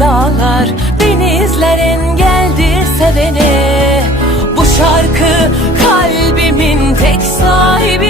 dağlar, denizler engeldir sevene. Bu şarkı kalbimin tek sahibine